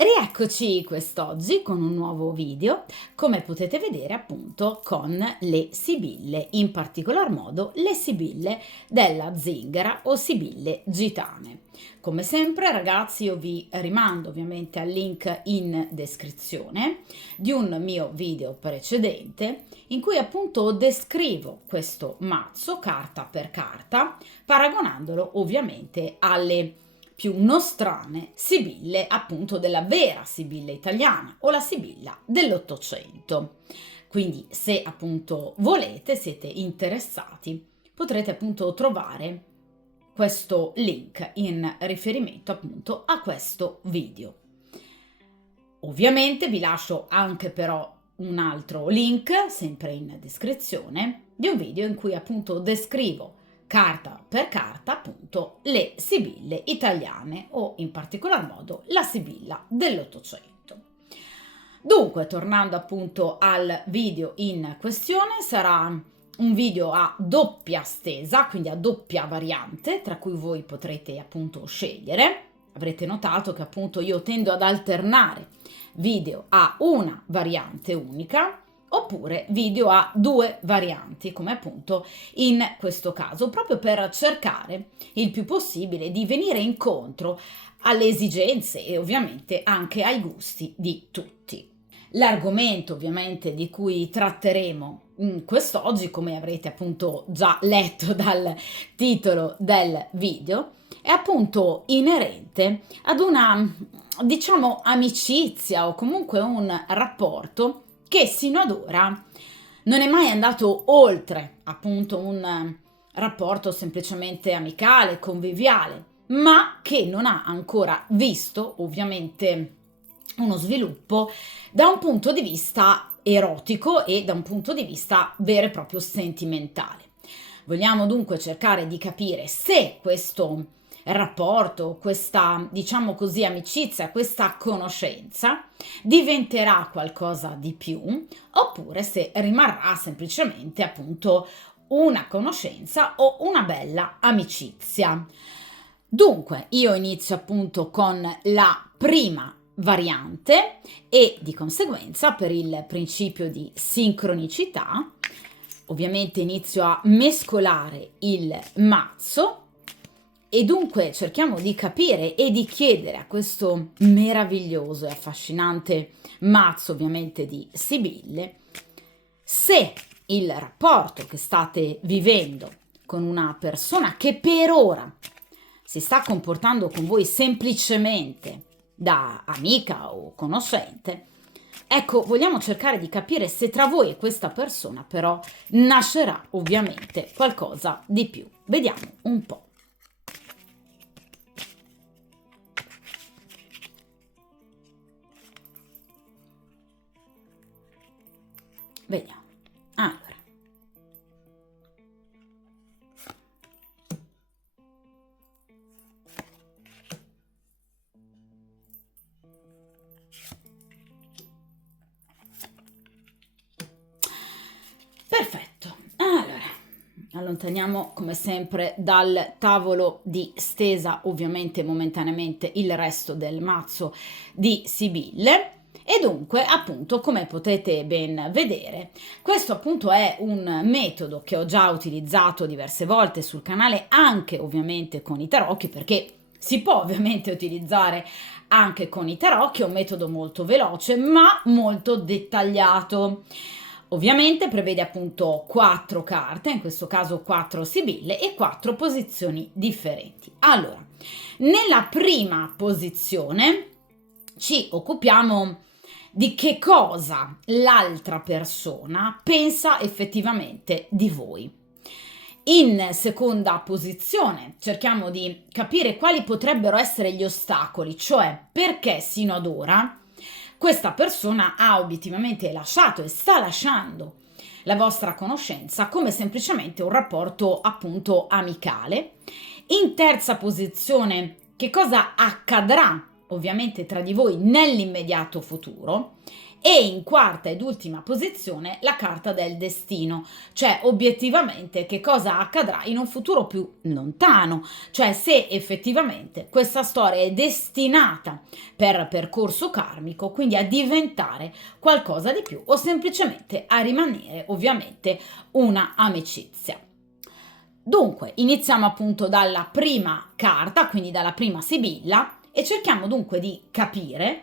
Rieccoci quest'oggi con un nuovo video, come potete vedere appunto con le sibille, in particolar modo le sibille della zingara o sibille gitane. Come sempre ragazzi io vi rimando ovviamente al link in descrizione di un mio video precedente in cui appunto descrivo questo mazzo carta per carta, paragonandolo ovviamente alle più nostrane sibille appunto della vera sibilla italiana o la sibilla dell'Ottocento. Quindi se appunto volete, siete interessati, potrete appunto trovare questo link in riferimento appunto a questo video. Ovviamente vi lascio anche però un altro link, sempre in descrizione, di un video in cui appunto descrivo carta per carta appunto le sibille italiane o in particolar modo la sibilla dell'Ottocento. Dunque, tornando appunto al video in questione, sarà un video a doppia stesa, quindi a doppia variante, tra cui voi potrete appunto scegliere. Avrete notato che appunto io tendo ad alternare video a una variante unica oppure video a due varianti, come appunto in questo caso, proprio per cercare il più possibile di venire incontro alle esigenze e ovviamente anche ai gusti di tutti. L'argomento ovviamente di cui tratteremo quest'oggi, come avrete appunto già letto dal titolo del video, è appunto inerente ad una, diciamo, amicizia o comunque un rapporto che sino ad ora non è mai andato oltre appunto un rapporto semplicemente amicale, conviviale, ma che non ha ancora visto ovviamente uno sviluppo da un punto di vista erotico e da un punto di vista vero e proprio sentimentale. Vogliamo dunque cercare di capire se questo rapporto, questa, diciamo così, amicizia, questa conoscenza diventerà qualcosa di più oppure se rimarrà semplicemente appunto una conoscenza o una bella amicizia. Dunque, io inizio appunto con la prima variante e di conseguenza per il principio di sincronicità ovviamente inizio a mescolare il mazzo e dunque cerchiamo di capire e di chiedere a questo meraviglioso e affascinante mazzo ovviamente di sibille se il rapporto che state vivendo con una persona che per ora si sta comportando con voi semplicemente da amica o conoscente, ecco, vogliamo cercare di capire se tra voi e questa persona però nascerà ovviamente qualcosa di più. Vediamo un po'. Vediamo. Allora. Perfetto. Allora, allontaniamo come sempre dal tavolo di stesa ovviamente momentaneamente il resto del mazzo di sibille. E dunque, appunto, come potete ben vedere, questo appunto è un metodo che ho già utilizzato diverse volte sul canale, anche ovviamente con i tarocchi, perché si può ovviamente utilizzare anche con i tarocchi, è un metodo molto veloce ma molto dettagliato. Ovviamente prevede appunto 4 carte, in questo caso 4 sibille e 4 posizioni differenti. Allora, nella prima posizione ci occupiamo di che cosa l'altra persona pensa effettivamente di voi. In seconda posizione cerchiamo di capire quali potrebbero essere gli ostacoli, cioè perché sino ad ora questa persona ha obiettivamente lasciato e sta lasciando la vostra conoscenza come semplicemente un rapporto appunto amicale. In terza posizione, che cosa accadrà ovviamente tra di voi nell'immediato futuro E in quarta ed ultima posizione la carta del destino, cioè obiettivamente che cosa accadrà in un futuro più lontano, cioè se effettivamente questa storia è destinata per percorso karmico, quindi a diventare qualcosa di più o semplicemente a rimanere ovviamente una amicizia. Dunque, iniziamo appunto dalla prima carta, quindi dalla prima sibilla, e cerchiamo dunque di capire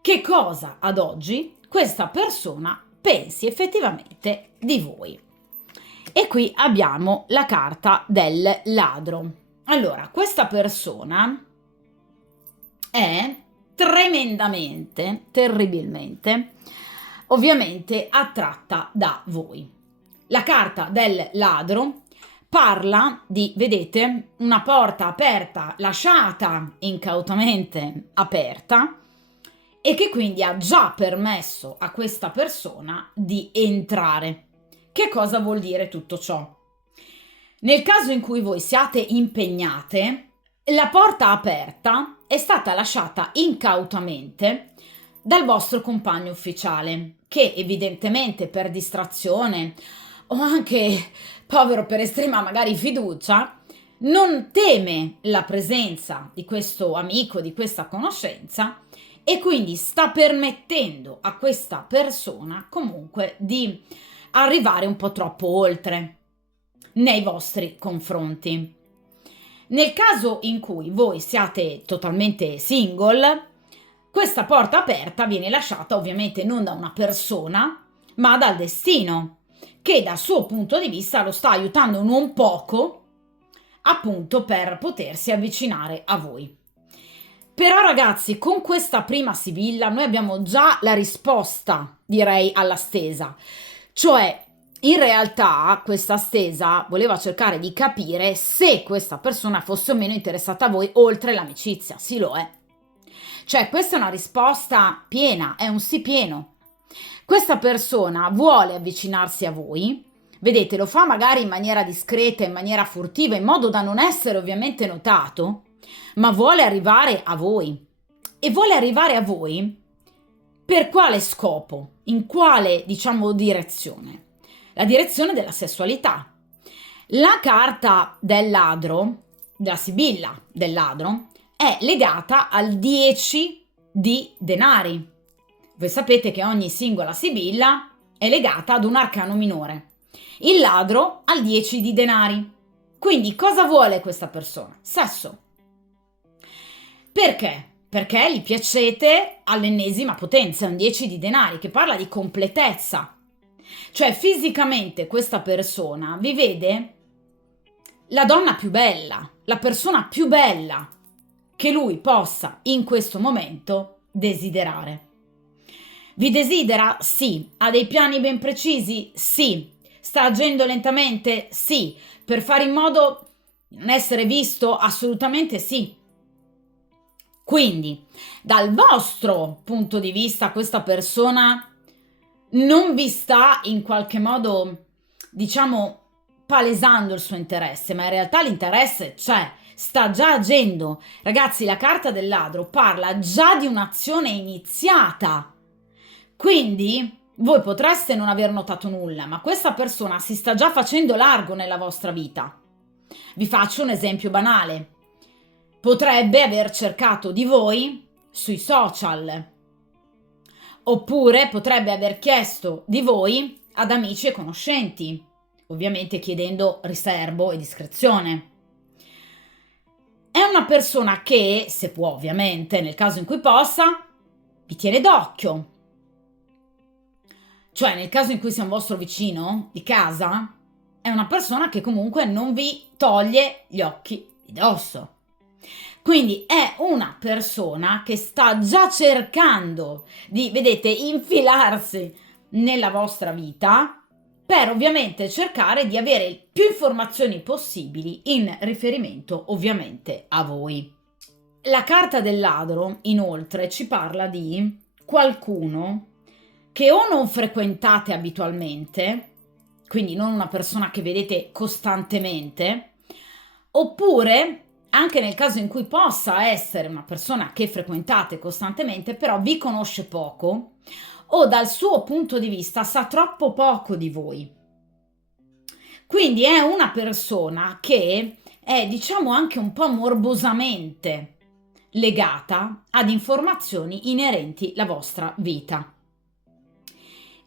che cosa ad oggi questa persona pensi effettivamente di voi. E qui abbiamo la carta del ladro. Allora, questa persona è tremendamente, terribilmente, ovviamente attratta da voi. La carta del ladro parla di, vedete, una porta aperta, lasciata incautamente aperta, e che quindi ha già permesso a questa persona di entrare. Che cosa vuol dire tutto ciò? Nel caso in cui voi siate impegnate, la porta aperta è stata lasciata incautamente dal vostro compagno ufficiale, che evidentemente per distrazione o anche, povero, per estrema magari fiducia, non teme la presenza di questo amico, di questa conoscenza, e quindi sta permettendo a questa persona comunque di arrivare un po' troppo oltre nei vostri confronti. Nel caso in cui voi siate totalmente single, questa porta aperta viene lasciata ovviamente non da una persona, ma dal destino, che dal suo punto di vista lo sta aiutando non poco appunto per potersi avvicinare a voi. Però ragazzi, con questa prima sibilla noi abbiamo già la risposta, direi, alla stesa. Cioè, in realtà questa stesa voleva cercare di capire se questa persona fosse o meno interessata a voi oltre l'amicizia. Sì, lo è. Cioè, questa è una risposta piena, è un sì pieno. Questa persona vuole avvicinarsi a voi, vedete, lo fa magari in maniera discreta, in maniera furtiva, in modo da non essere ovviamente notato, ma vuole arrivare a voi. E vuole arrivare a voi per quale scopo? In quale, diciamo, direzione? La direzione della sessualità. La carta del ladro, della sibilla del ladro, è legata al 10 di denari. Voi sapete che ogni singola sibilla è legata ad un arcano minore. Il ladro al 10 di denari. Quindi cosa vuole questa persona? Sesso. Perché? Perché gli piacete all'ennesima potenza, un 10 di denari, che parla di completezza. Cioè fisicamente questa persona vi vede la donna più bella, la persona più bella che lui possa in questo momento desiderare. Vi desidera? Sì. Ha dei piani ben precisi? Sì. Sta agendo lentamente? Sì. Per fare in modo di non essere visto? Assolutamente sì. Quindi, dal vostro punto di vista, questa persona non vi sta in qualche modo, diciamo, palesando il suo interesse, ma in realtà l'interesse c'è, sta già agendo. Ragazzi, la carta del ladro parla già di un'azione iniziata. Quindi voi potreste non aver notato nulla, ma questa persona si sta già facendo largo nella vostra vita. Vi faccio un esempio banale. Potrebbe aver cercato di voi sui social, oppure potrebbe aver chiesto di voi ad amici e conoscenti, ovviamente chiedendo riserbo e discrezione. È una persona che, se può ovviamente, nel caso in cui possa, vi tiene d'occhio. Cioè, nel caso in cui sia un vostro vicino di casa, è una persona che comunque non vi toglie gli occhi di dosso. Quindi è una persona che sta già cercando di, vedete, infilarsi nella vostra vita per ovviamente cercare di avere più informazioni possibili in riferimento ovviamente a voi. La carta del ladro, inoltre, ci parla di qualcuno che o non frequentate abitualmente, quindi non una persona che vedete costantemente, oppure anche nel caso in cui possa essere una persona che frequentate costantemente, però vi conosce poco, o dal suo punto di vista sa troppo poco di voi. Quindi è una persona che è, diciamo, anche un po' morbosamente legata ad informazioni inerenti alla vostra vita.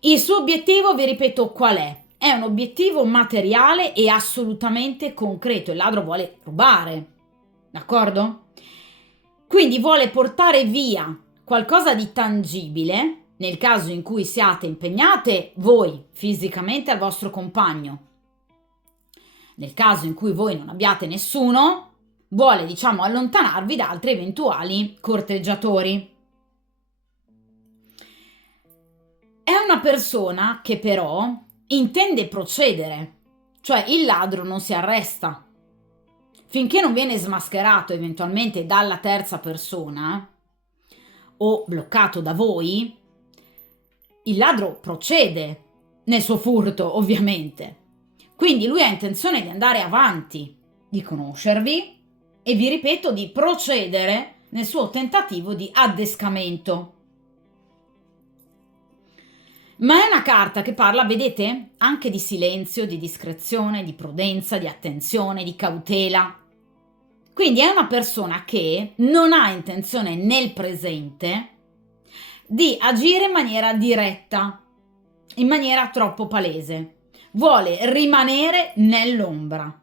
Il suo obiettivo, vi ripeto, qual è? È un obiettivo materiale e assolutamente concreto. Il ladro vuole rubare, d'accordo? Quindi vuole portare via qualcosa di tangibile, nel caso in cui siate impegnate voi fisicamente al vostro compagno. Nel caso in cui voi non abbiate nessuno, vuole, diciamo, allontanarvi da altri eventuali corteggiatori. È una persona che però intende procedere, cioè il ladro non si arresta. Finché non viene smascherato eventualmente dalla terza persona o bloccato da voi, il ladro procede nel suo furto, ovviamente. Quindi lui ha intenzione di andare avanti, di conoscervi e, vi ripeto, di procedere nel suo tentativo di addescamento. Ma è una carta che parla, vedete, anche di silenzio, di discrezione, di prudenza, di attenzione, di cautela. Quindi è una persona che non ha intenzione nel presente di agire in maniera diretta, in maniera troppo palese. Vuole rimanere nell'ombra.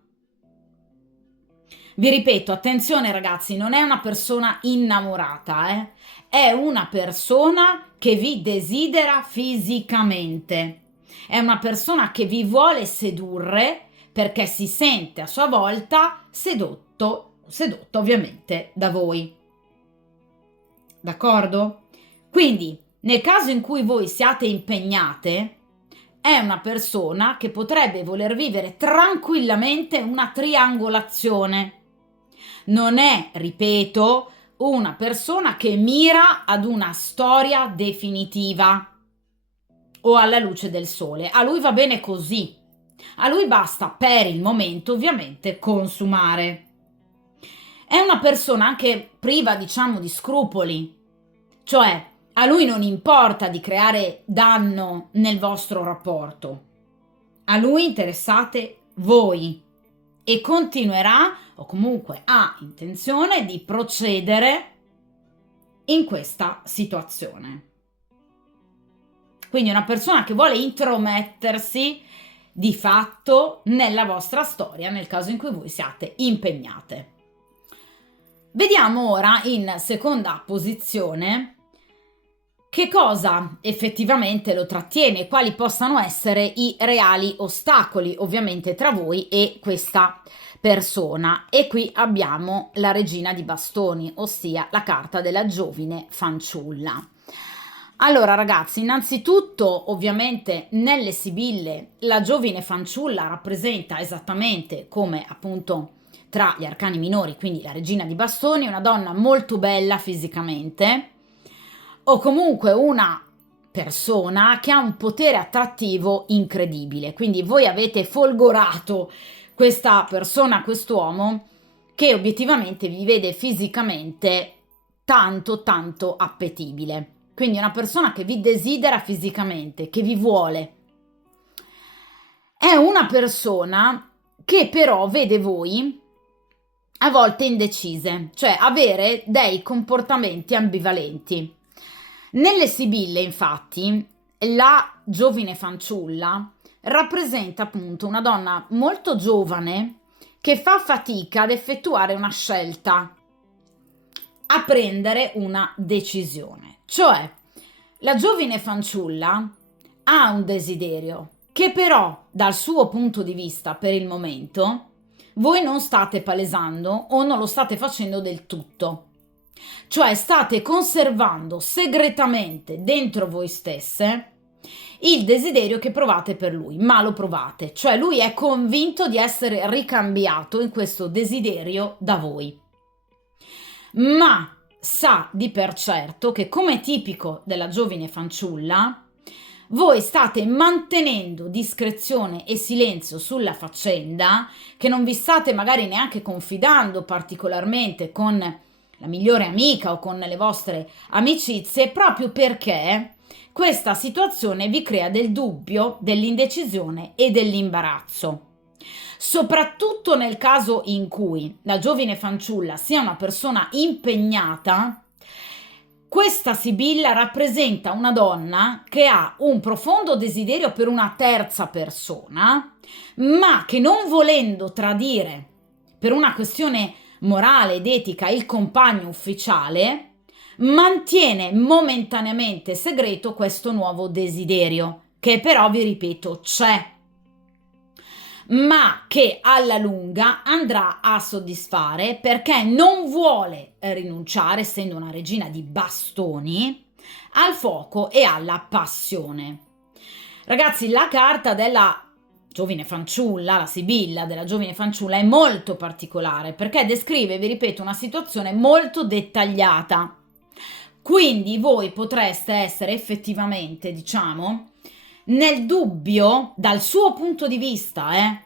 Vi ripeto, attenzione ragazzi, non è una persona innamorata, è una persona che vi desidera fisicamente. È una persona che vi vuole sedurre perché si sente a sua volta sedotto ovviamente da voi. D'accordo? Quindi, nel caso in cui voi siate impegnate, è una persona che potrebbe voler vivere tranquillamente una triangolazione. Non è, ripeto, una persona che mira ad una storia definitiva o alla luce del sole. A lui va bene così. A lui basta per il momento, ovviamente, consumare. È una persona anche priva, diciamo, di scrupoli. Cioè, a lui non importa di creare danno nel vostro rapporto. A lui interessate voi e continuerà o comunque ha intenzione di procedere in questa situazione. Quindi una persona che vuole intromettersi di fatto nella vostra storia nel caso in cui voi siate impegnate. Vediamo ora in seconda posizione che cosa effettivamente lo trattiene, quali possano essere i reali ostacoli ovviamente tra voi e questa persona. E qui abbiamo la regina di bastoni, ossia la carta della giovine fanciulla. Allora ragazzi, innanzitutto ovviamente nelle sibille la giovine fanciulla rappresenta esattamente come appunto tra gli arcani minori, quindi la regina di bastoni, una donna molto bella fisicamente, o comunque una persona che ha un potere attrattivo incredibile. Quindi voi avete folgorato questa persona, quest'uomo, che obiettivamente vi vede fisicamente tanto tanto appetibile. Quindi una persona che vi desidera fisicamente, che vi vuole. È una persona che però vede voi a volte indecise, cioè avere dei comportamenti ambivalenti. Nelle sibille, infatti, la giovine fanciulla rappresenta appunto una donna molto giovane che fa fatica ad effettuare una scelta, a prendere una decisione. Cioè, la giovine fanciulla ha un desiderio che però, dal suo punto di vista, per il momento, voi non state palesando o non lo state facendo del tutto. Cioè state conservando segretamente dentro voi stesse il desiderio che provate per lui, ma lo provate, cioè lui è convinto di essere ricambiato in questo desiderio da voi, ma sa di per certo che, come tipico della giovine fanciulla, voi state mantenendo discrezione e silenzio sulla faccenda, che non vi state magari neanche confidando particolarmente con la migliore amica o con le vostre amicizie, proprio perché questa situazione vi crea del dubbio, dell'indecisione e dell'imbarazzo. Soprattutto nel caso in cui la giovine fanciulla sia una persona impegnata, questa sibilla rappresenta una donna che ha un profondo desiderio per una terza persona, ma che non volendo tradire per una questione morale ed etica il compagno ufficiale, mantiene momentaneamente segreto questo nuovo desiderio, che però, vi ripeto, c'è, ma che alla lunga andrà a soddisfare perché non vuole rinunciare, essendo una regina di bastoni, al fuoco e alla passione. Ragazzi, la carta della giovine fanciulla, la sibilla della giovine fanciulla, è molto particolare perché descrive, vi ripeto, una situazione molto dettagliata. Quindi voi potreste essere effettivamente, diciamo, nel dubbio, dal suo punto di vista,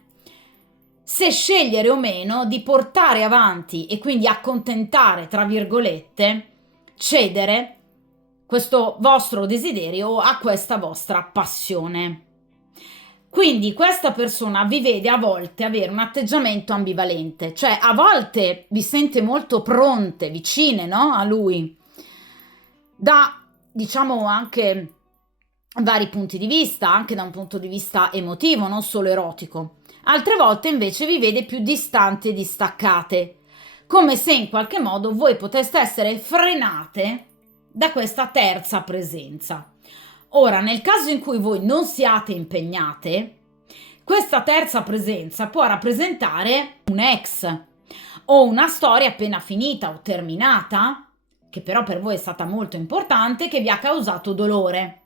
se scegliere o meno di portare avanti e quindi accontentare, tra virgolette, cedere questo vostro desiderio a questa vostra passione. Quindi questa persona vi vede a volte avere un atteggiamento ambivalente, cioè a volte vi sente molto pronte, vicine, no, a lui, da, diciamo, anche vari punti di vista, anche da un punto di vista emotivo, non solo erotico. Altre volte invece vi vede più distanti e distaccate, come se in qualche modo voi poteste essere frenate da questa terza presenza. Ora, nel caso in cui voi non siate impegnate, questa terza presenza può rappresentare un ex o una storia appena finita o terminata, che però per voi è stata molto importante, che vi ha causato dolore.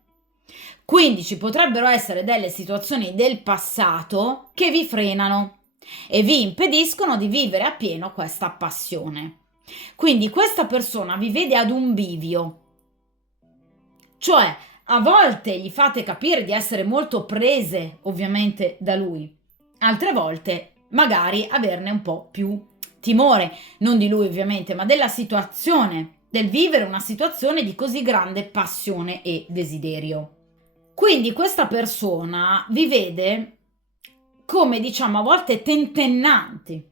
Quindi ci potrebbero essere delle situazioni del passato che vi frenano e vi impediscono di vivere appieno questa passione. Quindi questa persona vi vede ad un bivio, cioè a volte gli fate capire di essere molto prese ovviamente da lui, altre volte magari averne un po' più timore, non di lui ovviamente, ma della situazione, del vivere una situazione di così grande passione e desiderio. Quindi questa persona vi vede come, diciamo, a volte tentennanti,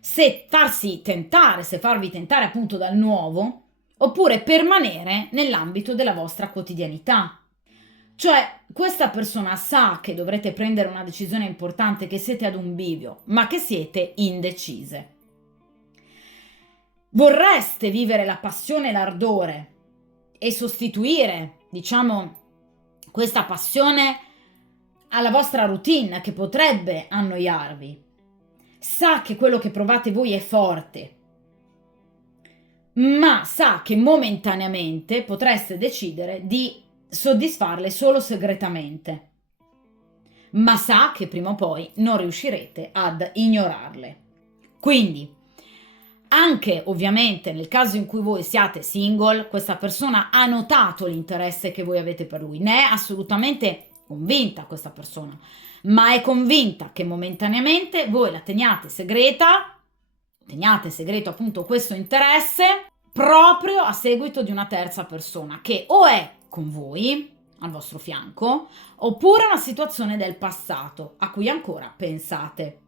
se farvi tentare appunto dal nuovo, oppure permanere nell'ambito della vostra quotidianità. Cioè, questa persona sa che dovrete prendere una decisione importante, che siete ad un bivio, ma che siete indecise. Vorreste vivere la passione e l'ardore e sostituire, diciamo, questa passione alla vostra routine che potrebbe annoiarvi. Sa che quello che provate voi è forte, ma sa che momentaneamente potreste decidere di soddisfarle solo segretamente, ma sa che prima o poi non riuscirete ad ignorarle. Quindi, anche ovviamente nel caso in cui voi siate single, questa persona ha notato l'interesse che voi avete per lui, ne è assolutamente convinta questa persona, ma è convinta che momentaneamente voi la teniate segreto appunto questo interesse proprio a seguito di una terza persona che o è con voi al vostro fianco oppure una situazione del passato a cui ancora pensate.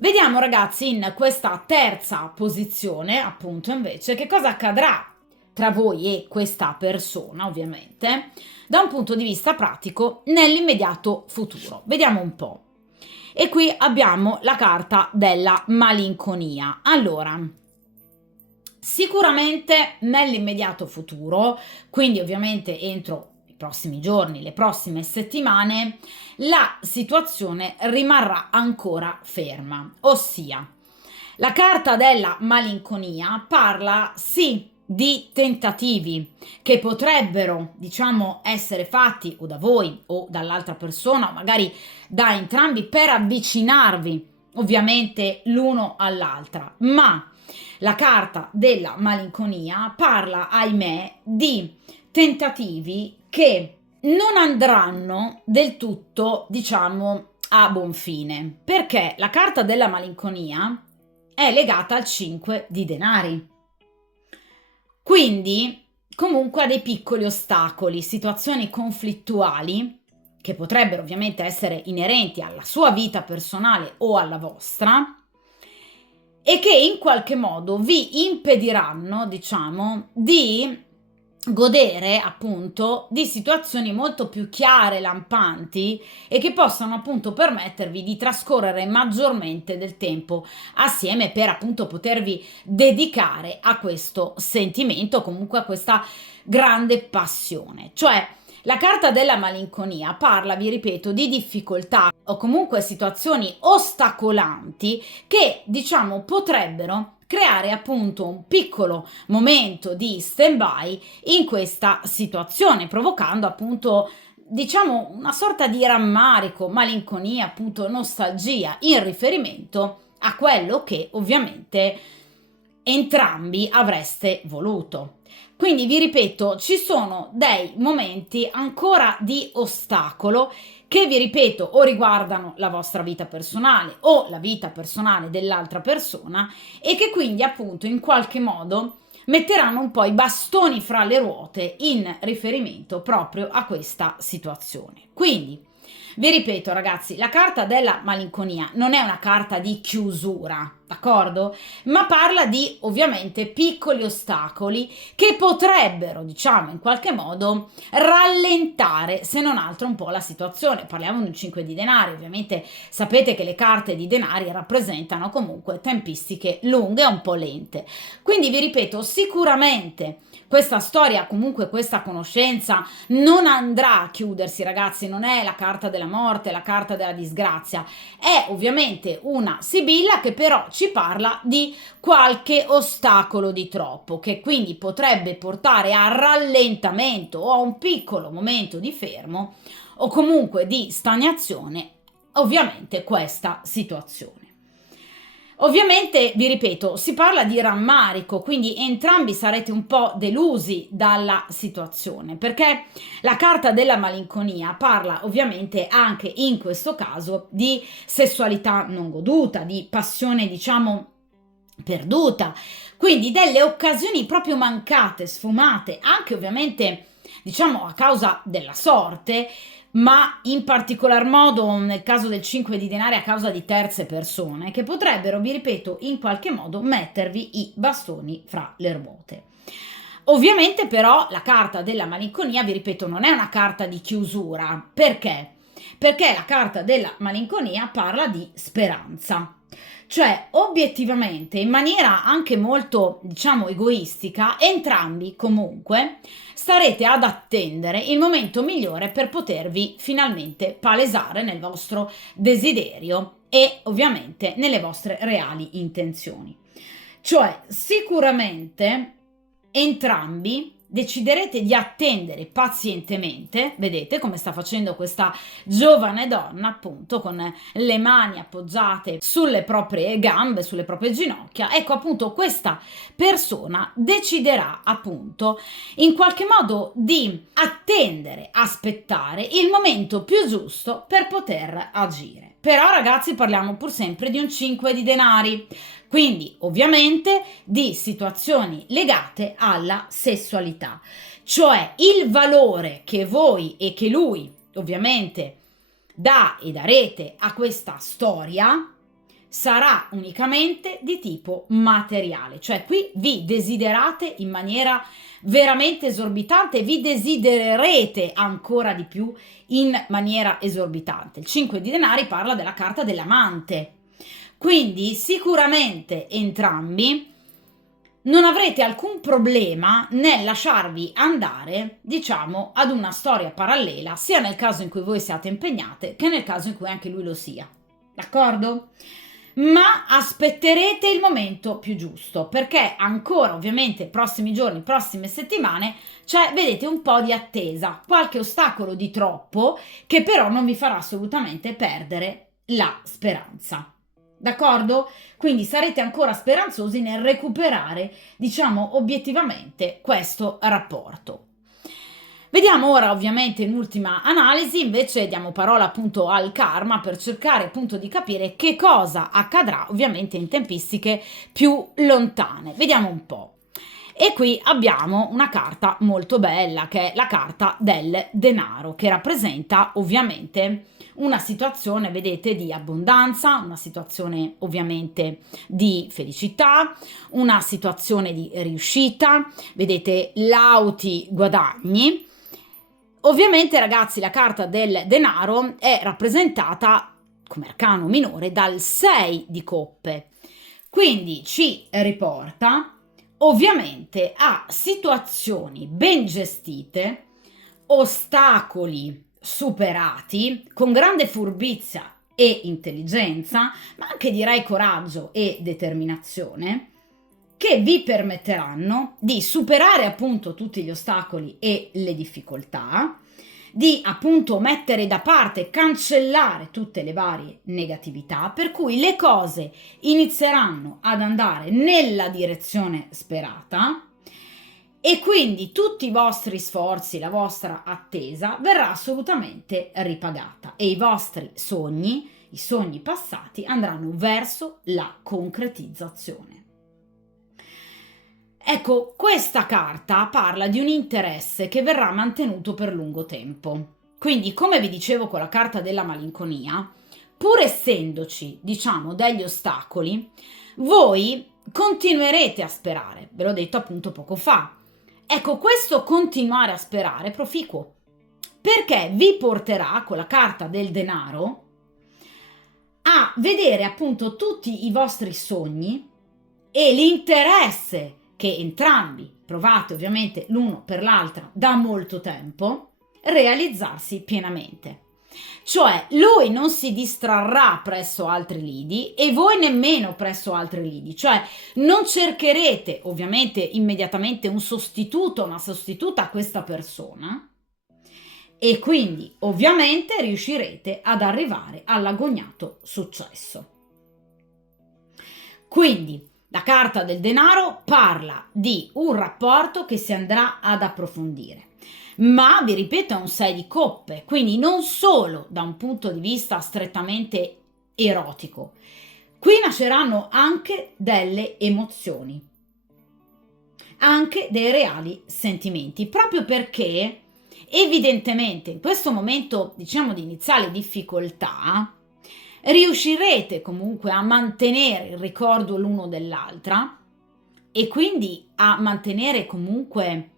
Vediamo ragazzi in questa terza posizione appunto invece che cosa accadrà tra voi e questa persona ovviamente da un punto di vista pratico nell'immediato futuro. Vediamo un po'. E qui abbiamo la carta della malinconia. Allora, sicuramente nell'immediato futuro, quindi ovviamente entro i prossimi giorni, le prossime settimane, la situazione rimarrà ancora ferma, ossia la carta della malinconia parla sì di tentativi che potrebbero, diciamo, essere fatti o da voi o dall'altra persona o magari da entrambi per avvicinarvi ovviamente l'uno all'altra, ma la carta della malinconia parla, ahimè, di tentativi che non andranno del tutto, diciamo, a buon fine, perché la carta della malinconia è legata al 5 di denari. Quindi comunque a dei piccoli ostacoli, situazioni conflittuali che potrebbero ovviamente essere inerenti alla sua vita personale o alla vostra e che in qualche modo vi impediranno, diciamo, di godere appunto di situazioni molto più chiare, lampanti e che possano appunto permettervi di trascorrere maggiormente del tempo assieme per appunto potervi dedicare a questo sentimento, comunque a questa grande passione. Cioè, la carta della malinconia parla, vi ripeto, di difficoltà o comunque situazioni ostacolanti che, diciamo, potrebbero creare appunto un piccolo momento di stand-by in questa situazione, provocando appunto, diciamo, una sorta di rammarico, malinconia, appunto nostalgia in riferimento a quello che ovviamente entrambi avreste voluto. Quindi vi ripeto, ci sono dei momenti ancora di ostacolo che, vi ripeto, o riguardano la vostra vita personale o la vita personale dell'altra persona e che quindi appunto in qualche modo metteranno un po' i bastoni fra le ruote in riferimento proprio a questa situazione. Quindi vi ripeto ragazzi, la carta della malinconia non è una carta di chiusura, d'accordo? Ma parla di ovviamente piccoli ostacoli che potrebbero, diciamo, in qualche modo rallentare se non altro un po' la situazione. Parliamo di un 5 di denari, ovviamente sapete che le carte di denari rappresentano comunque tempistiche lunghe e un po' lente. Quindi vi ripeto, sicuramente questa storia, comunque questa conoscenza non andrà a chiudersi ragazzi, non è la carta della morte, la carta della disgrazia, è ovviamente una sibilla che però ci parla di qualche ostacolo di troppo, che quindi potrebbe portare a rallentamento o a un piccolo momento di fermo o comunque di stagnazione, ovviamente questa situazione. Ovviamente, vi ripeto, si parla di rammarico, quindi entrambi sarete un po' delusi dalla situazione, perché la carta della malinconia parla ovviamente anche in questo caso di sessualità non goduta, di passione, diciamo, perduta, quindi delle occasioni proprio mancate, sfumate, anche ovviamente, diciamo, a causa della sorte, ma in particolar modo nel caso del 5 di denari a causa di terze persone che potrebbero, vi ripeto, in qualche modo mettervi i bastoni fra le ruote. Ovviamente però la carta della malinconia, vi ripeto, non è una carta di chiusura. Perché? Perché la carta della malinconia parla di speranza. Cioè, obiettivamente, in maniera anche molto, diciamo, egoistica, entrambi comunque starete ad attendere il momento migliore per potervi finalmente palesare nel vostro desiderio e ovviamente nelle vostre reali intenzioni. Cioè, sicuramente entrambi deciderete di attendere pazientemente, vedete come sta facendo questa giovane donna, appunto con le mani appoggiate sulle proprie gambe, sulle proprie ginocchia. Ecco, appunto, questa persona deciderà appunto in qualche modo di attendere, aspettare il momento più giusto per poter agire. Però ragazzi, parliamo pur sempre di un 5 di denari, quindi ovviamente di situazioni legate alla sessualità, cioè il valore che voi e che lui ovviamente dà e darete a questa storia sarà unicamente di tipo materiale, cioè qui vi desiderate in maniera veramente esorbitante, vi desidererete ancora di più in maniera esorbitante. Il 5 di denari parla della carta dell'amante, quindi sicuramente entrambi non avrete alcun problema nel lasciarvi andare, diciamo, ad una storia parallela, sia nel caso in cui voi siate impegnate che nel caso in cui anche lui lo sia. D'accordo? Ma aspetterete il momento più giusto, perché ancora ovviamente prossimi giorni, prossime settimane, cioè vedete un po' di attesa, qualche ostacolo di troppo che però non vi farà assolutamente perdere la speranza. D'accordo? Quindi sarete ancora speranzosi nel recuperare, diciamo, obiettivamente questo rapporto. Vediamo ora ovviamente in ultima analisi, invece diamo parola appunto al karma per cercare appunto di capire che cosa accadrà ovviamente in tempistiche più lontane. Vediamo un po'. E qui abbiamo una carta molto bella, che è la carta del denaro, che rappresenta ovviamente una situazione, vedete, di abbondanza, una situazione ovviamente di felicità, una situazione di riuscita, vedete, lauti guadagni. Ovviamente, ragazzi, la carta del denaro è rappresentata come arcano minore dal 6 di coppe, quindi ci riporta ovviamente a situazioni ben gestite, ostacoli superati con grande furbizia e intelligenza, ma anche direi coraggio e determinazione, che vi permetteranno di superare appunto tutti gli ostacoli e le difficoltà, di appunto mettere da parte, cancellare tutte le varie negatività, per cui le cose inizieranno ad andare nella direzione sperata e quindi tutti i vostri sforzi, la vostra attesa verrà assolutamente ripagata e i vostri sogni, i sogni passati, andranno verso la concretizzazione. Ecco, questa carta parla di un interesse che verrà mantenuto per lungo tempo. Quindi, come vi dicevo con la carta della malinconia, pur essendoci, diciamo, degli ostacoli, voi continuerete a sperare, ve l'ho detto appunto poco fa. Ecco, questo continuare a sperare è proficuo, perché vi porterà, con la carta del denaro, a vedere appunto tutti i vostri sogni e l'interesse che entrambi provate ovviamente l'uno per l'altra da molto tempo, realizzarsi pienamente. Cioè lui non si distrarrà presso altri lidi e voi nemmeno presso altri lidi, cioè non cercherete ovviamente immediatamente un sostituto, una sostituta a questa persona e quindi ovviamente riuscirete ad arrivare all'agognato successo. Quindi la carta del denaro parla di un rapporto che si andrà ad approfondire, ma vi ripeto è un 6 di coppe, quindi non solo da un punto di vista strettamente erotico, qui nasceranno anche delle emozioni, anche dei reali sentimenti, proprio perché evidentemente in questo momento diciamo di iniziale difficoltà riuscirete comunque a mantenere il ricordo l'uno dell'altra e quindi a mantenere comunque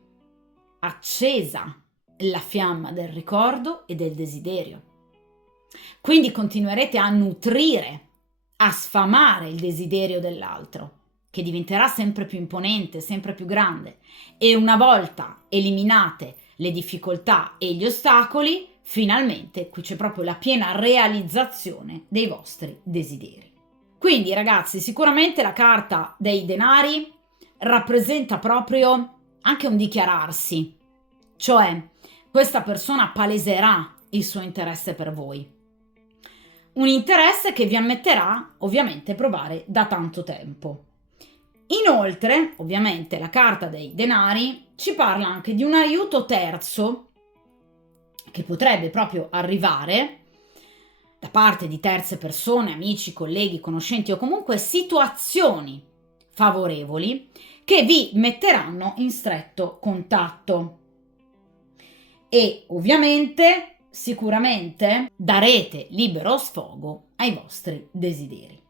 accesa la fiamma del ricordo e del desiderio. Quindi continuerete a nutrire, a sfamare il desiderio dell'altro, che diventerà sempre più imponente, sempre più grande. E una volta eliminate le difficoltà e gli ostacoli, finalmente qui c'è proprio la piena realizzazione dei vostri desideri. Quindi ragazzi, sicuramente la carta dei denari rappresenta proprio anche un dichiararsi, cioè questa persona paleserà il suo interesse per voi. Un interesse che vi ammetterà ovviamente provare da tanto tempo. Inoltre, ovviamente, la carta dei denari ci parla anche di un aiuto terzo che potrebbe proprio arrivare da parte di terze persone, amici, colleghi, conoscenti o comunque situazioni favorevoli che vi metteranno in stretto contatto. E ovviamente, sicuramente, darete libero sfogo ai vostri desideri.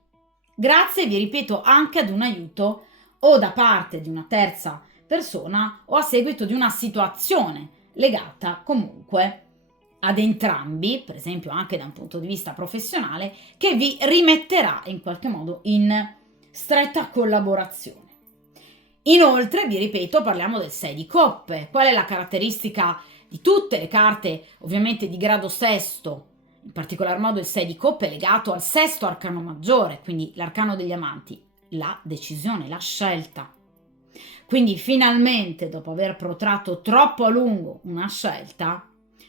Grazie, vi ripeto, anche ad un aiuto o da parte di una terza persona o a seguito di una situazione legata comunque ad entrambi, per esempio anche da un punto di vista professionale, che vi rimetterà in qualche modo in stretta collaborazione. Inoltre, vi ripeto, parliamo del 6 di coppe. Qual è la caratteristica di tutte le carte, ovviamente di grado sesto, in particolar modo il 6 di coppe è legato al sesto arcano maggiore, quindi l'arcano degli amanti, la decisione, la scelta. Quindi finalmente, dopo aver protratto troppo a lungo una scelta,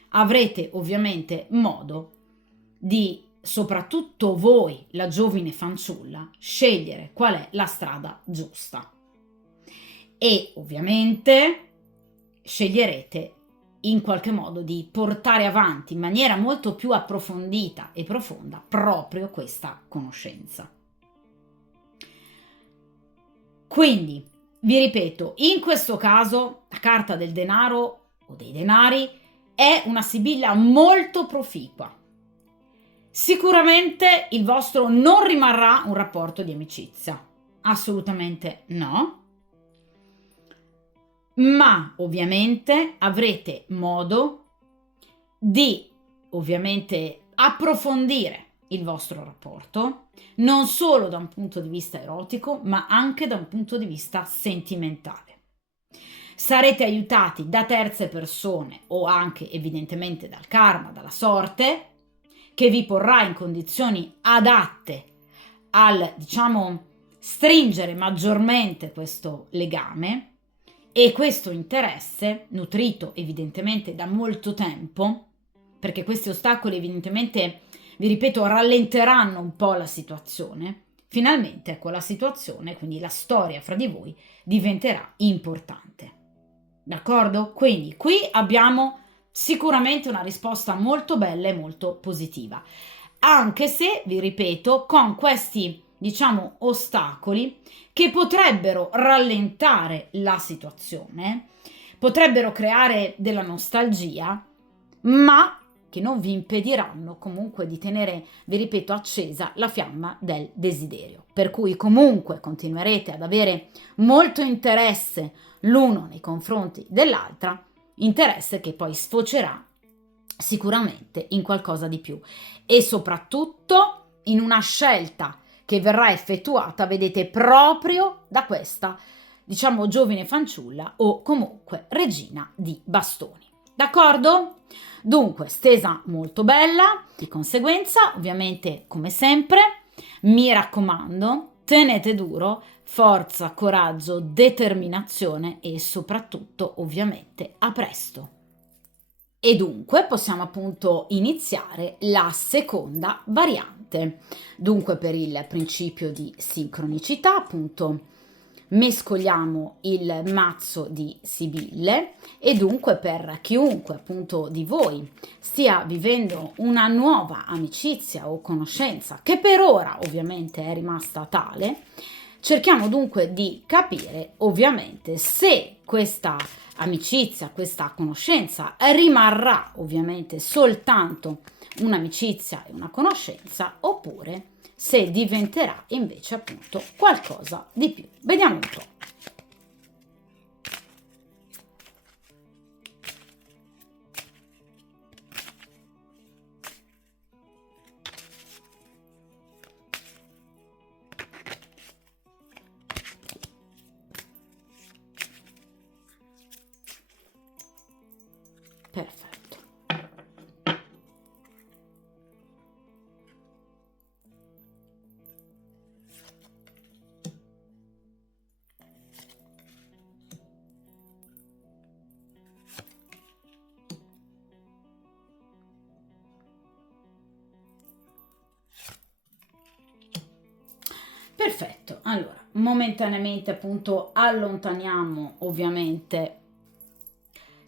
avrete ovviamente modo di, soprattutto voi, la giovine fanciulla, scegliere qual è la strada giusta. E ovviamente sceglierete in qualche modo di portare avanti in maniera molto più approfondita e profonda proprio questa conoscenza. Quindi Vi ripeto, in questo caso la carta del denaro o dei denari è una sibilla molto proficua. Sicuramente il vostro non rimarrà un rapporto di amicizia, assolutamente no, ma ovviamente avrete modo di ovviamente approfondire il vostro rapporto, non solo da un punto di vista erotico, ma anche da un punto di vista sentimentale. Sarete aiutati da terze persone o anche evidentemente dal karma, dalla sorte, che vi porrà in condizioni adatte al, diciamo, stringere maggiormente questo legame e questo interesse, nutrito evidentemente da molto tempo, perché questi ostacoli evidentemente, vi ripeto, rallenteranno un po' la situazione, finalmente ecco la situazione, quindi la storia fra di voi diventerà importante. D'accordo? Quindi qui abbiamo sicuramente una risposta molto bella e molto positiva, anche se, vi ripeto, con questi, diciamo, ostacoli che potrebbero rallentare la situazione, potrebbero creare della nostalgia, ma che non vi impediranno comunque di tenere, vi ripeto, accesa la fiamma del desiderio. Per cui comunque continuerete ad avere molto interesse l'uno nei confronti dell'altra, interesse che poi sfocerà sicuramente in qualcosa di più e soprattutto in una scelta che verrà effettuata, vedete, proprio da questa, diciamo, giovane fanciulla o comunque regina di bastoni. D'accordo? Dunque, stesa molto bella, di conseguenza, ovviamente, come sempre, mi raccomando, tenete duro, forza, coraggio, determinazione e soprattutto, ovviamente, a presto. E dunque possiamo appunto iniziare la seconda variante. Dunque per il principio di sincronicità appunto mescoliamo il mazzo di sibille e dunque per chiunque appunto di voi stia vivendo una nuova amicizia o conoscenza che per ora ovviamente è rimasta tale, cerchiamo dunque di capire ovviamente se questa amicizia, questa conoscenza rimarrà ovviamente soltanto un'amicizia e una conoscenza oppure se diventerà invece appunto qualcosa di più. Vediamo un po'. Perfetto. Perfetto, allora momentaneamente appunto allontaniamo ovviamente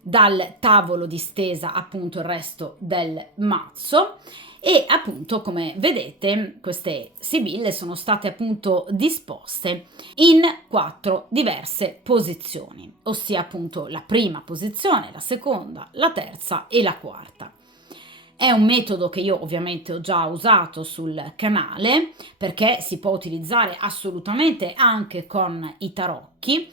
dal tavolo di stesa appunto il resto del mazzo e appunto come vedete queste sibille sono state appunto disposte in 4 diverse posizioni, ossia appunto la prima posizione, la seconda, la terza e la quarta. È un metodo che io ovviamente ho già usato sul canale perché si può utilizzare assolutamente anche con i tarocchi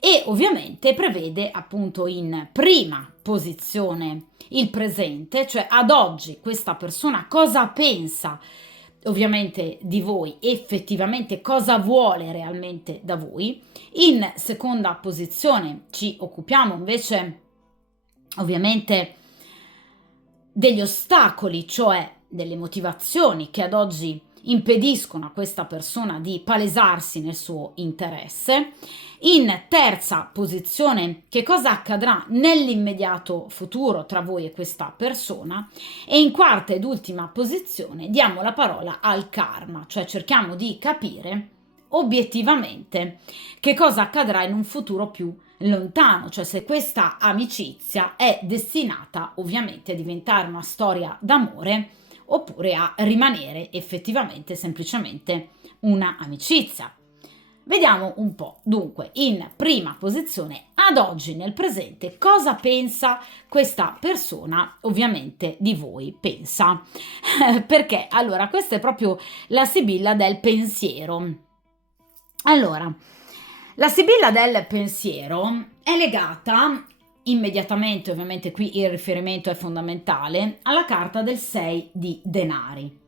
e ovviamente prevede appunto in prima posizione il presente, cioè ad oggi questa persona cosa pensa ovviamente di voi, effettivamente cosa vuole realmente da voi. In seconda posizione ci occupiamo invece ovviamente degli ostacoli, cioè delle motivazioni che ad oggi impediscono a questa persona di palesarsi nel suo interesse. In terza posizione, che cosa accadrà nell'immediato futuro tra voi e questa persona. E in quarta ed ultima posizione diamo la parola al karma, cioè cerchiamo di capire obiettivamente che cosa accadrà in un futuro più lontano, cioè se questa amicizia è destinata ovviamente a diventare una storia d'amore oppure a rimanere effettivamente semplicemente una amicizia. Vediamo un po', dunque, in prima posizione, ad oggi, nel presente, cosa pensa questa persona, ovviamente, di voi, pensa. Perché, allora, questa è proprio la sibilla del pensiero. Allora, la sibilla del pensiero è legata immediatamente, ovviamente qui il riferimento è fondamentale, alla carta del 6 di denari.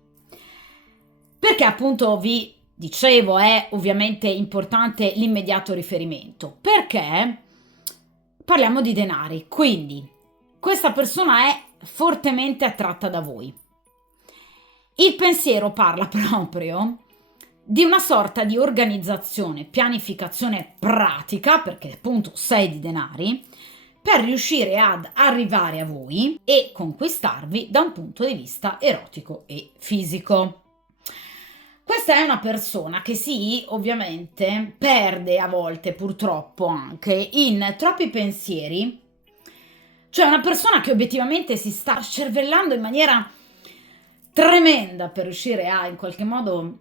Perché appunto vi dicevo è ovviamente importante l'immediato riferimento? Perché parliamo di denari, quindi questa persona è fortemente attratta da voi. Il pensiero parla proprio di una sorta di organizzazione, pianificazione pratica, perché appunto 6 di denari, per riuscire ad arrivare a voi e conquistarvi da un punto di vista erotico e fisico. Questa è una persona che sì, ovviamente, perde a volte purtroppo anche in troppi pensieri, cioè una persona che obiettivamente si sta cervellando in maniera tremenda per riuscire a in qualche modo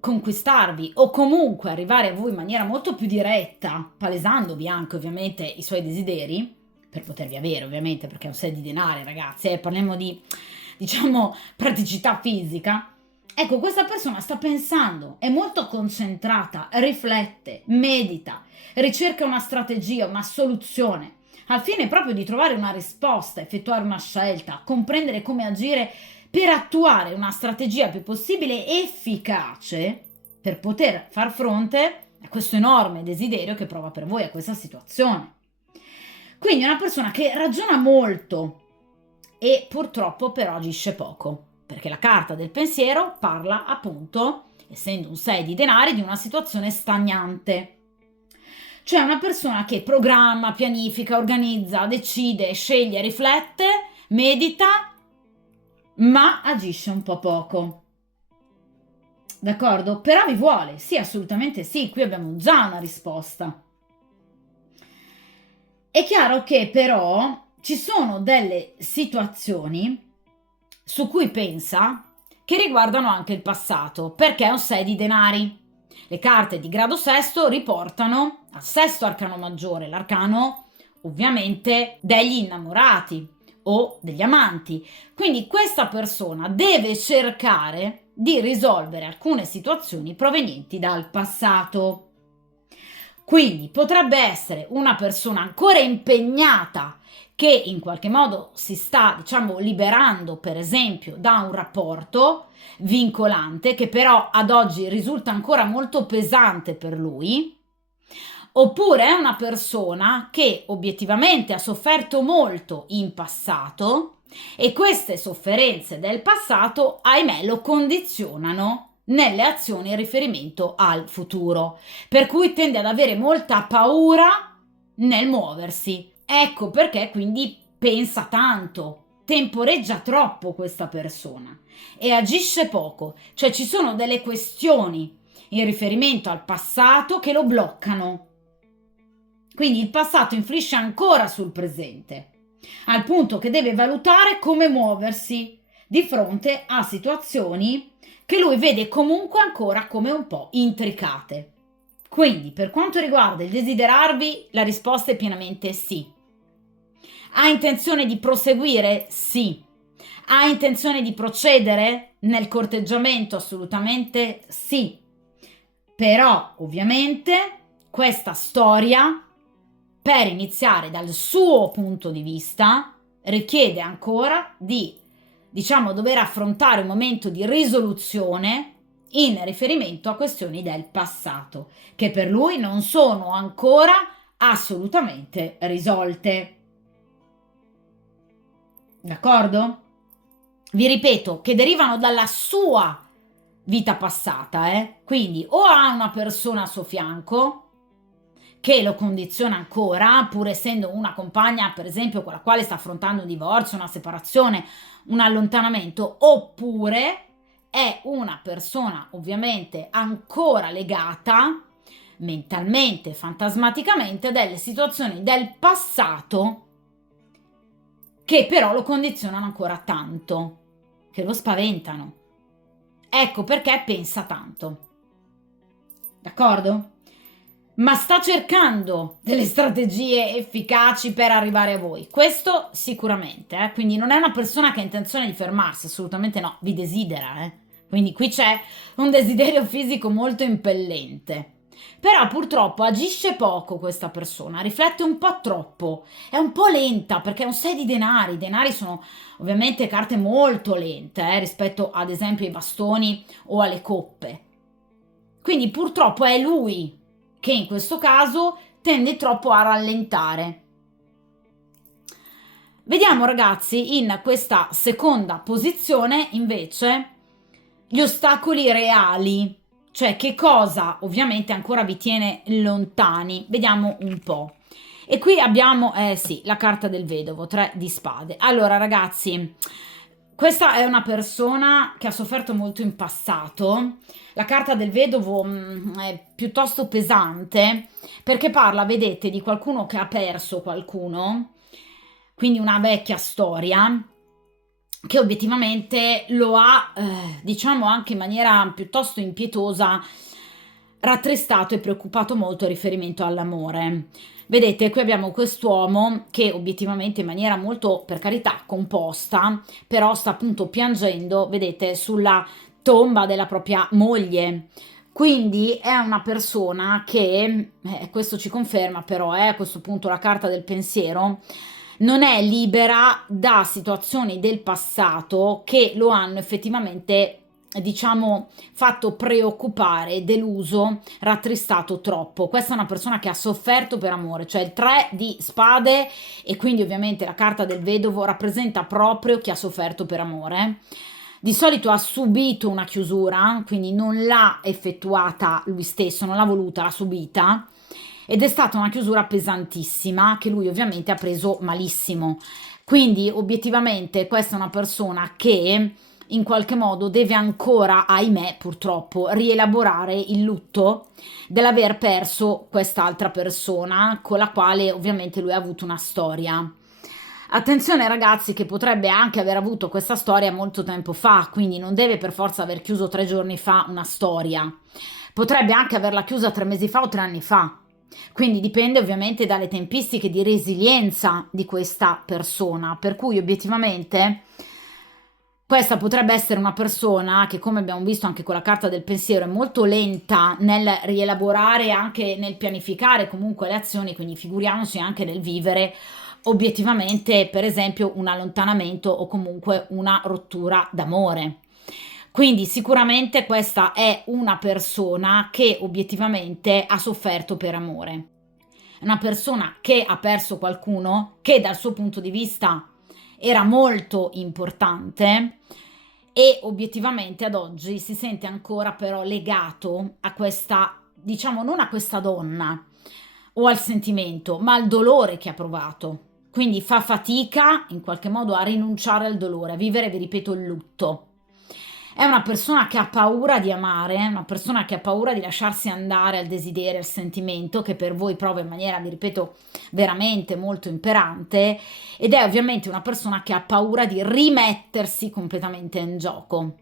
conquistarvi o comunque arrivare a voi in maniera molto più diretta, palesandovi anche ovviamente i suoi desideri, per potervi avere ovviamente, perché è un 6 di denari ragazzi, parliamo di, diciamo, praticità fisica. Ecco, questa persona sta pensando, è molto concentrata, riflette, medita, ricerca una strategia, una soluzione, al fine proprio di trovare una risposta, effettuare una scelta, comprendere come agire per attuare una strategia più possibile efficace per poter far fronte a questo enorme desiderio che prova per voi, a questa situazione. Quindi è una persona che ragiona molto e purtroppo però agisce poco, perché la carta del pensiero parla appunto, essendo un 6 di denari, di una situazione stagnante. Cioè una persona che programma, pianifica, organizza, decide, sceglie, riflette, medita, ma agisce un po' poco. D'accordo? Però vi vuole, sì, assolutamente sì, qui abbiamo già una risposta. È chiaro che però ci sono delle situazioni su cui pensa che riguardano anche il passato, perché è un 6 di denari. Le carte di grado sesto riportano al sesto arcano maggiore, l'arcano ovviamente degli innamorati o degli amanti. Quindi questa persona deve cercare di risolvere alcune situazioni provenienti dal passato. Quindi potrebbe essere una persona ancora impegnata che in qualche modo si sta, diciamo, liberando, per esempio, da un rapporto vincolante che però ad oggi risulta ancora molto pesante per lui, oppure è una persona che obiettivamente ha sofferto molto in passato e queste sofferenze del passato, ahimè, lo condizionano nelle azioni in riferimento al futuro, per cui tende ad avere molta paura nel muoversi. Ecco perché quindi pensa tanto, temporeggia troppo questa persona e agisce poco, cioè ci sono delle questioni in riferimento al passato che lo bloccano. Quindi il passato influisce ancora sul presente, al punto che deve valutare come muoversi di fronte a situazioni che lui vede comunque ancora come un po' intricate. Quindi, per quanto riguarda il desiderarvi, la risposta è pienamente sì. Ha intenzione di proseguire? Sì. Ha intenzione di procedere nel corteggiamento? Assolutamente sì. Però, ovviamente, questa storia, per iniziare dal suo punto di vista, richiede ancora di, diciamo, dover affrontare un momento di risoluzione in riferimento a questioni del passato, che per lui non sono ancora assolutamente risolte. D'accordo? Vi ripeto, che derivano dalla sua vita passata, quindi o ha una persona a suo fianco che lo condiziona ancora, pur essendo una compagna, per esempio, con la quale sta affrontando un divorzio, una separazione, un allontanamento, oppure è una persona ovviamente ancora legata mentalmente, fantasmaticamente, a delle situazioni del passato che però lo condizionano ancora tanto, che lo spaventano. Ecco perché pensa tanto. D'accordo? ma sta cercando delle strategie efficaci per arrivare a voi. Questo sicuramente, quindi non è una persona che ha intenzione di fermarsi, assolutamente no, vi desidera, Quindi qui c'è un desiderio fisico molto impellente. Però purtroppo agisce poco questa persona, riflette un po' troppo, è un po' lenta perché è un 6 di denari. I denari sono ovviamente carte molto lente rispetto ad esempio ai bastoni o alle coppe. Quindi purtroppo è lui che in questo caso tende troppo a rallentare. Vediamo ragazzi in questa seconda posizione invece gli ostacoli reali, cioè che cosa ovviamente ancora vi tiene lontani. Vediamo un po'. E qui abbiamo, sì, la carta del vedovo, 3 di spade. Allora ragazzi, questa è una persona che ha sofferto molto in passato. La carta del vedovo è piuttosto pesante perché parla, vedete, di qualcuno che ha perso qualcuno, quindi una vecchia storia che obiettivamente lo ha, diciamo anche in maniera piuttosto impietosa, rattristato e preoccupato molto in riferimento all'amore. Vedete, qui abbiamo quest'uomo che obiettivamente in maniera molto, per carità, composta, però sta appunto piangendo, vedete, sulla tomba della propria moglie. Quindi è una persona che, questo ci conferma però, a questo punto la carta del pensiero, non è libera da situazioni del passato che lo hanno effettivamente, diciamo, fatto preoccupare, deluso, rattristato troppo. Questa è una persona che ha sofferto per amore, cioè il 3 di spade e quindi ovviamente la carta del vedovo rappresenta proprio chi ha sofferto per amore. Di solito ha subito una chiusura, quindi non l'ha effettuata lui stesso, non l'ha voluta, l'ha subita ed è stata una chiusura pesantissima che lui ovviamente ha preso malissimo. Quindi obiettivamente questa è una persona che in qualche modo deve ancora, ahimè, purtroppo, rielaborare il lutto dell'aver perso quest'altra persona con la quale ovviamente lui ha avuto una storia. Attenzione ragazzi che potrebbe anche aver avuto questa storia molto tempo fa, quindi non deve per forza aver chiuso 3 giorni fa una storia. Potrebbe anche averla chiusa 3 mesi fa o 3 anni fa. Quindi dipende ovviamente dalle tempistiche di resilienza di questa persona, per cui obiettivamente questa potrebbe essere una persona che, come abbiamo visto anche con la carta del pensiero, è molto lenta nel rielaborare, anche nel pianificare comunque le azioni, quindi figuriamoci anche nel vivere obiettivamente, per esempio, un allontanamento o comunque una rottura d'amore. Quindi sicuramente questa è una persona che obiettivamente ha sofferto per amore. È una persona che ha perso qualcuno che dal suo punto di vista era molto importante e obiettivamente ad oggi si sente ancora però legato a questa, diciamo, non a questa donna o al sentimento, ma al dolore che ha provato. Quindi fa fatica in qualche modo a rinunciare al dolore, a vivere, vi ripeto, il lutto. È una persona che ha paura di amare, una persona che ha paura di lasciarsi andare al desiderio, al sentimento, che per voi prova in maniera, vi ripeto, veramente molto imperante, ed è ovviamente una persona che ha paura di rimettersi completamente in gioco.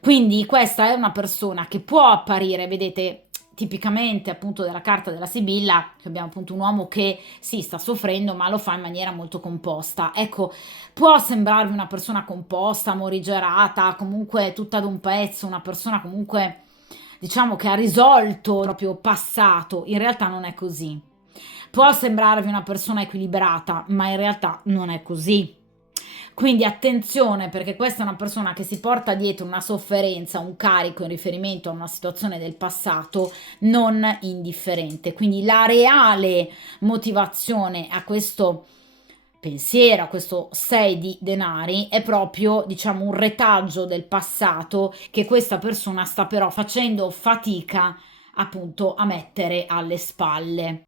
Quindi questa è una persona che può apparire, vedete, tipicamente appunto della carta della Sibilla, che abbiamo appunto un uomo che sì, sta soffrendo, ma lo fa in maniera molto composta. Ecco, può sembrarvi una persona composta, morigerata, comunque tutta ad un pezzo, una persona comunque diciamo che ha risolto il proprio passato, in realtà non è così. Può sembrarvi una persona equilibrata, ma in realtà non è così. Quindi attenzione perché questa è una persona che si porta dietro una sofferenza, un carico in riferimento a una situazione del passato non indifferente. Quindi la reale motivazione a questo pensiero, a questo 6 di denari, è proprio, diciamo, un retaggio del passato che questa persona sta però facendo fatica appunto a mettere alle spalle.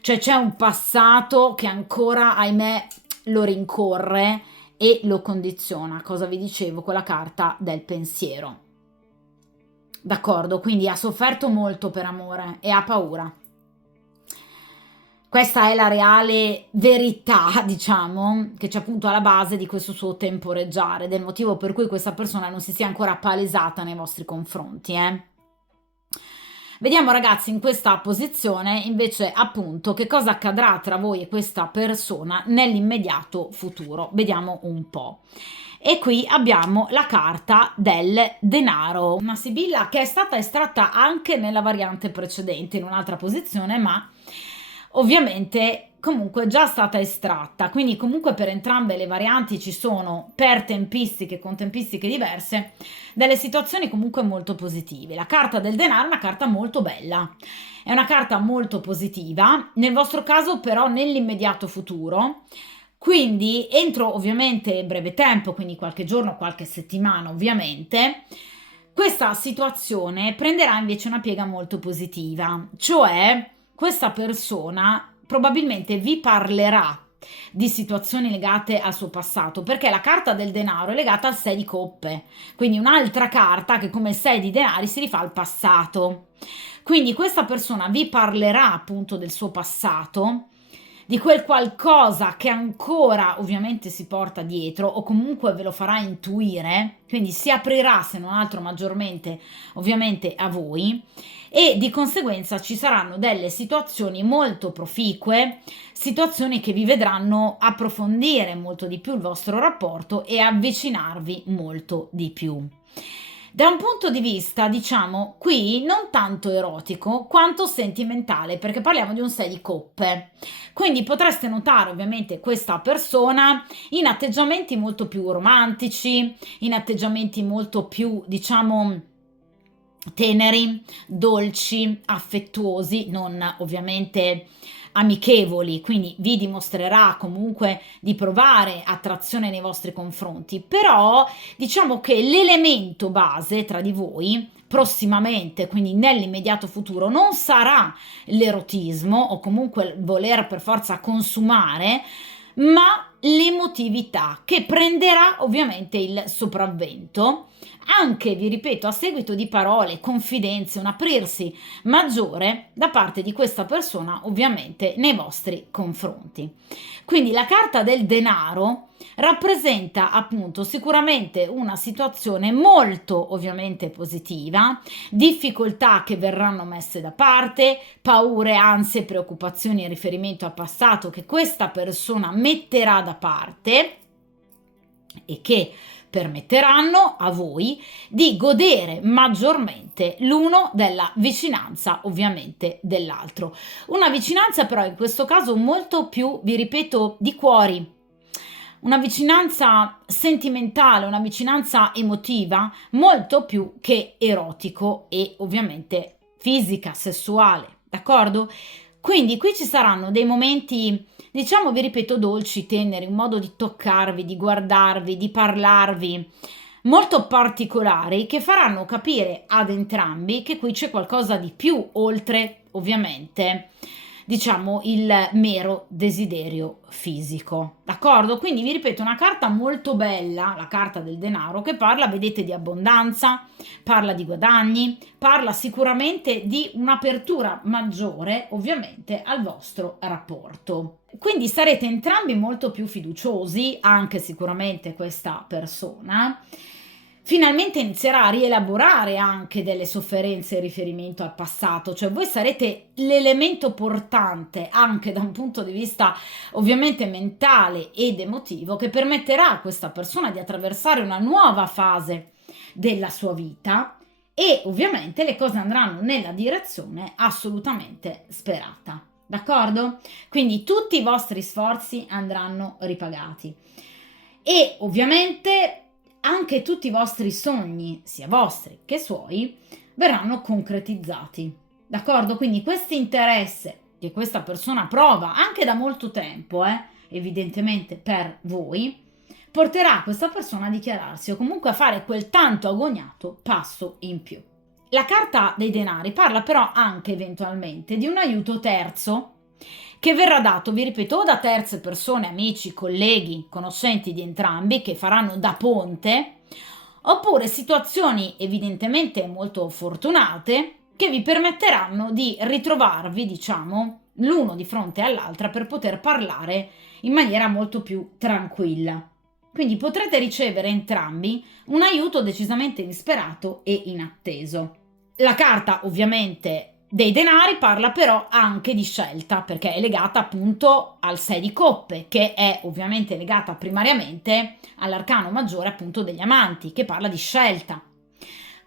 Cioè c'è un passato che ancora, ahimè, lo rincorre e lo condiziona, cosa vi dicevo con la carta del pensiero. D'accordo, quindi ha sofferto molto per amore e ha paura. Questa è la reale verità, diciamo, che c'è appunto alla base di questo suo temporeggiare, del motivo per cui questa persona non si sia ancora palesata nei vostri confronti, Vediamo ragazzi in questa posizione invece appunto che cosa accadrà tra voi e questa persona nell'immediato futuro. Vediamo un po'. E qui abbiamo la carta del denaro, una sibilla che è stata estratta anche nella variante precedente in un'altra posizione, ma ovviamente comunque già stata estratta, quindi comunque per entrambe le varianti ci sono, per tempistiche con tempistiche diverse, delle situazioni comunque molto positive. La carta del denaro è una carta molto bella, è una carta molto positiva, nel vostro caso però nell'immediato futuro, quindi entro ovviamente breve tempo, quindi qualche giorno, qualche settimana ovviamente, questa situazione prenderà invece una piega molto positiva, cioè questa persona probabilmente vi parlerà di situazioni legate al suo passato, perché la carta del denaro è legata al 6 di coppe, quindi un'altra carta che come 6 di denari si rifà al passato. Quindi questa persona vi parlerà appunto del suo passato, di quel qualcosa che ancora ovviamente si porta dietro o comunque ve lo farà intuire, quindi si aprirà se non altro maggiormente ovviamente a voi e di conseguenza ci saranno delle situazioni molto proficue, situazioni che vi vedranno approfondire molto di più il vostro rapporto e avvicinarvi molto di più. Da un punto di vista, diciamo, qui non tanto erotico quanto sentimentale, perché parliamo di un 6 di coppe. Quindi potreste notare ovviamente questa persona in atteggiamenti molto più romantici, in atteggiamenti molto più, diciamo, teneri, dolci, affettuosi, non ovviamente amichevoli, quindi vi dimostrerà comunque di provare attrazione nei vostri confronti, però diciamo che l'elemento base tra di voi prossimamente, quindi nell'immediato futuro, non sarà l'erotismo o comunque il voler per forza consumare, ma l'emotività che prenderà ovviamente il sopravvento, anche, vi ripeto, a seguito di parole, confidenze, un aprirsi maggiore da parte di questa persona ovviamente nei vostri confronti. Quindi la carta del denaro rappresenta appunto sicuramente una situazione molto ovviamente positiva, difficoltà che verranno messe da parte, paure, ansie, preoccupazioni in riferimento al passato che questa persona metterà da parte e che permetteranno a voi di godere maggiormente l'uno della vicinanza ovviamente dell'altro. Una vicinanza però in questo caso molto più, vi ripeto, di cuori, una vicinanza sentimentale, una vicinanza emotiva molto più che erotico e ovviamente fisica, sessuale, d'accordo? Quindi qui ci saranno dei momenti, diciamo, vi ripeto, dolci, teneri, un modo di toccarvi, di guardarvi, di parlarvi, molto particolari che faranno capire ad entrambi che qui c'è qualcosa di più, oltre ovviamente diciamo il mero desiderio fisico, d'accordo? Quindi vi ripeto, una carta molto bella, la carta del denaro, che parla, vedete, di abbondanza, parla di guadagni, parla sicuramente di un'apertura maggiore ovviamente al vostro rapporto. Quindi sarete entrambi molto più fiduciosi, anche sicuramente questa persona finalmente inizierà a rielaborare anche delle sofferenze in riferimento al passato, cioè voi sarete l'elemento portante anche da un punto di vista ovviamente mentale ed emotivo che permetterà a questa persona di attraversare una nuova fase della sua vita e ovviamente le cose andranno nella direzione assolutamente sperata. D'accordo? Quindi tutti i vostri sforzi andranno ripagati e ovviamente anche tutti i vostri sogni, sia vostri che suoi, verranno concretizzati. D'accordo? Quindi questo interesse che questa persona prova anche da molto tempo, evidentemente per voi, porterà questa persona a dichiararsi o comunque a fare quel tanto agognato passo in più. La carta dei denari parla però anche eventualmente di un aiuto terzo che verrà dato, vi ripeto, o da terze persone, amici, colleghi, conoscenti di entrambi che faranno da ponte, oppure situazioni evidentemente molto fortunate che vi permetteranno di ritrovarvi, diciamo, l'uno di fronte all'altra per poter parlare in maniera molto più tranquilla. Quindi potrete ricevere entrambi un aiuto decisamente insperato e inatteso. La carta ovviamente dei denari parla però anche di scelta, perché è legata appunto al 6 di coppe, che è ovviamente legata primariamente all'arcano maggiore appunto degli amanti, che parla di scelta.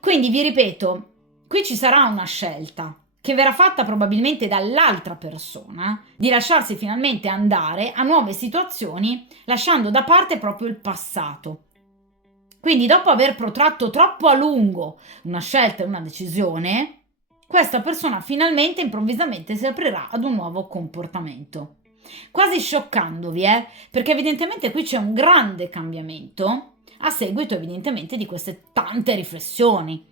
Quindi vi ripeto, qui ci sarà una scelta che verrà fatta probabilmente dall'altra persona di lasciarsi finalmente andare a nuove situazioni, lasciando da parte proprio il passato. Quindi dopo aver protratto troppo a lungo una scelta e una decisione, questa persona finalmente improvvisamente si aprirà ad un nuovo comportamento. Quasi scioccandovi, perché evidentemente qui c'è un grande cambiamento a seguito evidentemente di queste tante riflessioni.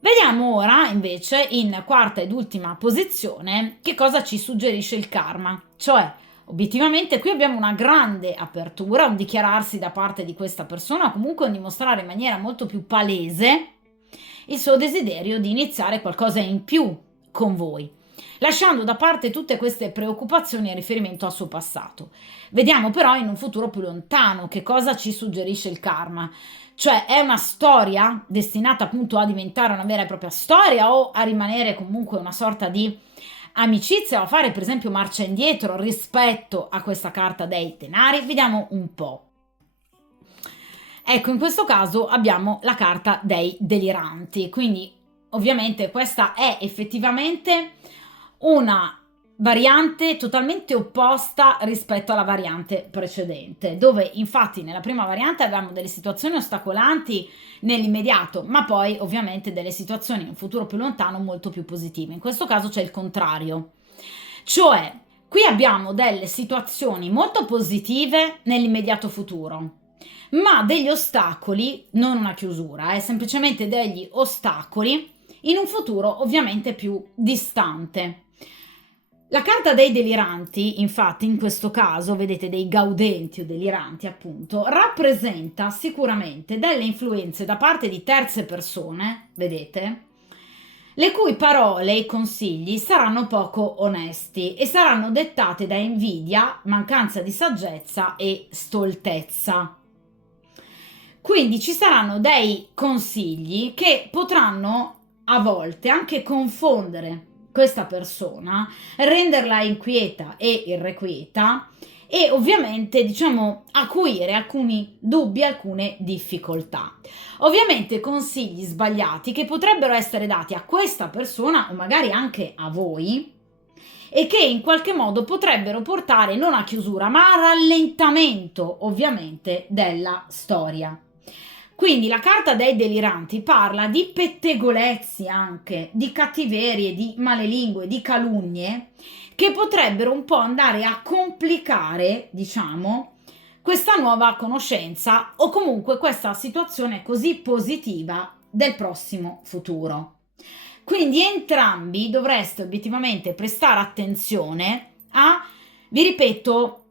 Vediamo ora invece in quarta ed ultima posizione che cosa ci suggerisce il karma, cioè obiettivamente qui abbiamo una grande apertura, un dichiararsi da parte di questa persona, comunque un dimostrare in maniera molto più palese il suo desiderio di iniziare qualcosa in più con voi, lasciando da parte tutte queste preoccupazioni in riferimento al suo passato. Vediamo però in un futuro più lontano che cosa ci suggerisce il karma. Cioè è una storia destinata appunto a diventare una vera e propria storia o a rimanere comunque una sorta di amicizia o a fare per esempio marcia indietro rispetto a questa carta dei denari? Vediamo un po'. Ecco, in questo caso abbiamo la carta dei deliranti, quindi ovviamente questa è effettivamente una variante totalmente opposta rispetto alla variante precedente, dove infatti nella prima variante avevamo delle situazioni ostacolanti nell'immediato, ma poi ovviamente delle situazioni in un futuro più lontano molto più positive. In questo caso c'è il contrario, cioè qui abbiamo delle situazioni molto positive nell'immediato futuro, ma degli ostacoli, non una chiusura, semplicemente degli ostacoli in un futuro ovviamente più distante. La carta dei deliranti, infatti, in questo caso, vedete, dei gaudenti o deliranti, appunto, rappresenta sicuramente delle influenze da parte di terze persone, vedete, le cui parole e consigli saranno poco onesti e saranno dettate da invidia, mancanza di saggezza e stoltezza. Quindi ci saranno dei consigli che potranno a volte anche confondere questa persona, renderla inquieta e irrequieta e ovviamente diciamo acuire alcuni dubbi, alcune difficoltà. Ovviamente consigli sbagliati che potrebbero essere dati a questa persona o magari anche a voi e che in qualche modo potrebbero portare non a chiusura ma a rallentamento ovviamente della storia. Quindi la carta dei deliranti parla di pettegolezzi anche, di cattiverie, di malelingue, di calunnie che potrebbero un po' andare a complicare, diciamo, questa nuova conoscenza o comunque questa situazione così positiva del prossimo futuro. Quindi entrambi dovreste obiettivamente prestare attenzione a, vi ripeto,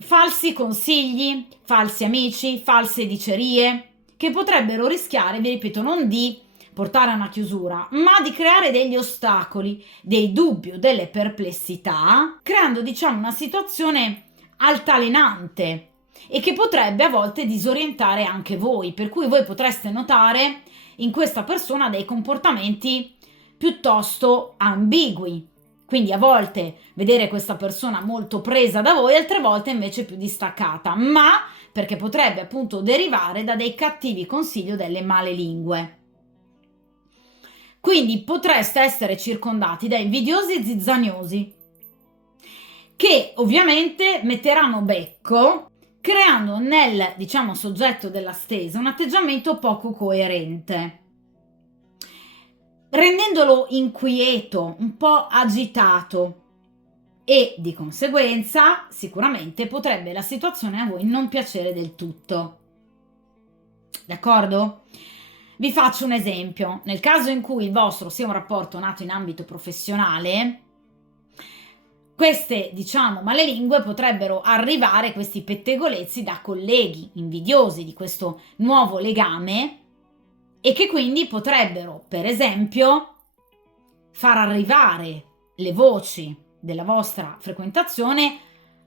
falsi consigli, falsi amici, false dicerie che potrebbero rischiare, vi ripeto, non di portare a una chiusura, ma di creare degli ostacoli, dei dubbi o delle perplessità, creando, diciamo, una situazione altalenante e che potrebbe a volte disorientare anche voi, per cui voi potreste notare in questa persona dei comportamenti piuttosto ambigui. Quindi a volte vedere questa persona molto presa da voi, altre volte invece più distaccata, ma perché potrebbe appunto derivare da dei cattivi consigli o delle male lingue. Quindi potreste essere circondati da invidiosi e zizzaniosi, che ovviamente metteranno becco, creando nel, diciamo, soggetto della stesa un atteggiamento poco coerente, rendendolo inquieto, un po' agitato e di conseguenza sicuramente potrebbe la situazione a voi non piacere del tutto. D'accordo? Vi faccio un esempio. Nel caso in cui il vostro sia un rapporto nato in ambito professionale, queste, diciamo, malelingue potrebbero arrivare, questi pettegolezzi, da colleghi invidiosi di questo nuovo legame e che quindi potrebbero, per esempio, far arrivare le voci della vostra frequentazione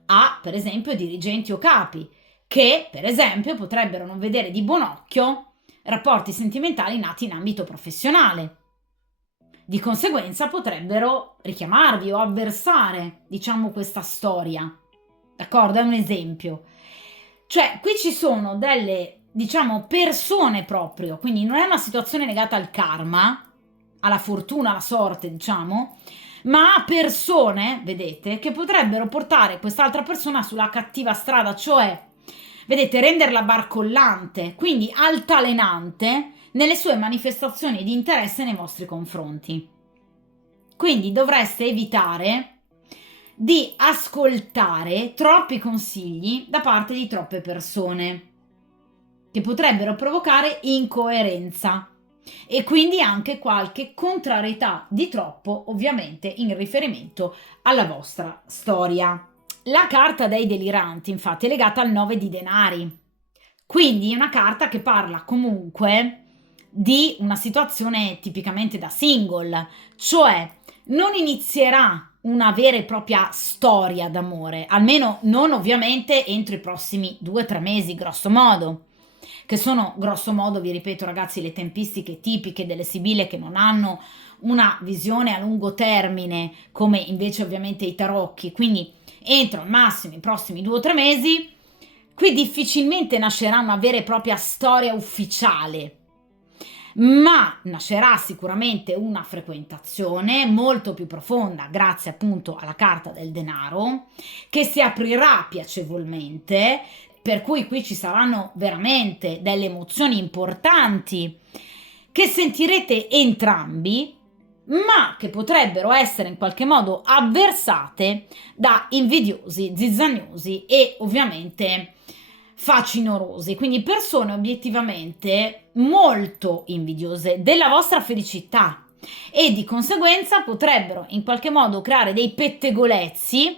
a, per esempio, dirigenti o capi, che, per esempio, potrebbero non vedere di buon occhio rapporti sentimentali nati in ambito professionale. Di conseguenza potrebbero richiamarvi o avversare, diciamo, questa storia. D'accordo? È un esempio. Cioè, qui ci sono delle, diciamo, persone proprio, quindi non è una situazione legata al karma, alla fortuna, alla sorte, diciamo, ma a persone, vedete, che potrebbero portare quest'altra persona sulla cattiva strada, cioè, vedete, renderla barcollante, quindi altalenante nelle sue manifestazioni di interesse nei vostri confronti. Quindi dovreste evitare di ascoltare troppi consigli da parte di troppe persone che potrebbero provocare incoerenza e quindi anche qualche contrarietà di troppo, ovviamente in riferimento alla vostra storia. La carta dei deliranti, infatti, è legata al 9 di denari, quindi è una carta che parla comunque di una situazione tipicamente da single, cioè non inizierà una vera e propria storia d'amore, almeno non ovviamente entro i prossimi 2-3 mesi, grosso modo, che sono grosso modo, vi ripeto ragazzi, le tempistiche tipiche delle sibille che non hanno una visione a lungo termine come invece ovviamente i tarocchi, quindi entro al massimo i prossimi 2 o 3 mesi. Qui difficilmente nascerà una vera e propria storia ufficiale, ma nascerà sicuramente una frequentazione molto più profonda grazie appunto alla carta del denaro, che si aprirà piacevolmente, per cui qui ci saranno veramente delle emozioni importanti che sentirete entrambi, ma che potrebbero essere in qualche modo avversate da invidiosi, zizzagnosi e ovviamente facinorosi, quindi persone obiettivamente molto invidiose della vostra felicità e di conseguenza potrebbero in qualche modo creare dei pettegolezzi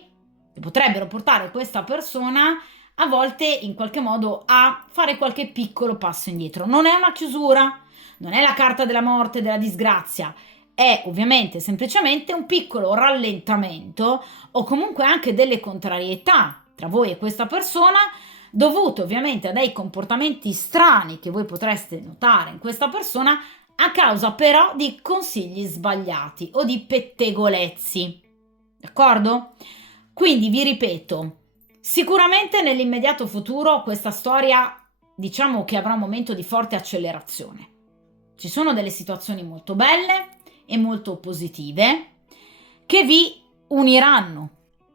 che potrebbero portare questa persona a volte in qualche modo a fare qualche piccolo passo indietro. Non è una chiusura, non è la carta della morte, della disgrazia, è ovviamente semplicemente un piccolo rallentamento o comunque anche delle contrarietà tra voi e questa persona, dovute ovviamente a dei comportamenti strani che voi potreste notare in questa persona a causa però di consigli sbagliati o di pettegolezzi. D'accordo? Quindi vi ripeto, sicuramente nell'immediato futuro questa storia diciamo che avrà un momento di forte accelerazione. Ci sono delle situazioni molto belle e molto positive che vi uniranno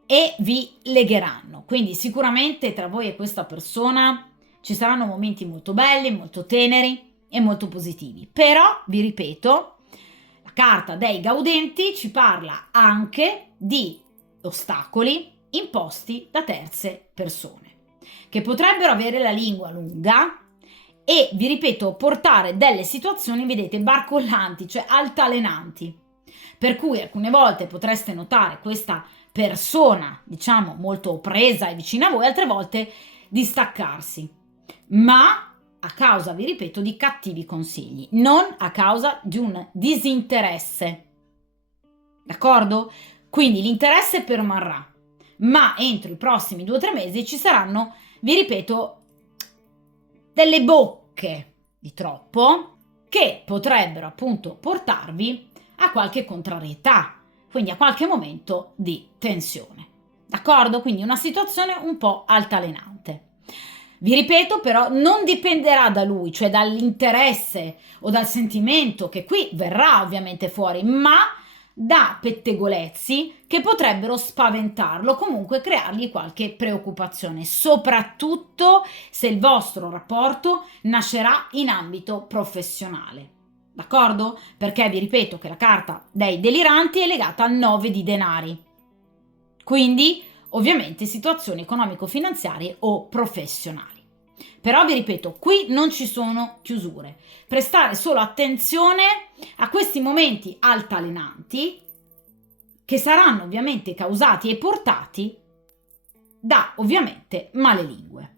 e vi legheranno, quindi sicuramente tra voi e questa persona ci saranno momenti molto belli, molto teneri e molto positivi, però vi ripeto, la carta dei gaudenti ci parla anche di ostacoli imposti da terze persone che potrebbero avere la lingua lunga e vi ripeto portare delle situazioni, vedete, barcollanti, cioè altalenanti, per cui alcune volte potreste notare questa persona, diciamo, molto presa e vicina a voi, altre volte distaccarsi, ma a causa, vi ripeto, di cattivi consigli, non a causa di un disinteresse. D'accordo? Quindi l'interesse permarrà, ma entro i prossimi 2 o 3 mesi ci saranno, vi ripeto, delle bocche di troppo che potrebbero appunto portarvi a qualche contrarietà, quindi a qualche momento di tensione. D'accordo? Quindi una situazione un po' altalenante. Vi ripeto però non dipenderà da lui, cioè dall'interesse o dal sentimento che qui verrà ovviamente fuori, ma da pettegolezzi che potrebbero spaventarlo, comunque creargli qualche preoccupazione, soprattutto se il vostro rapporto nascerà in ambito professionale. D'accordo? Perché vi ripeto che la carta dei deliranti è legata al 9 di denari. Quindi, ovviamente, situazioni economico-finanziarie o professionali. Però vi ripeto, qui non ci sono chiusure. Prestare solo attenzione a questi momenti altalenanti che saranno ovviamente causati e portati da ovviamente malelingue.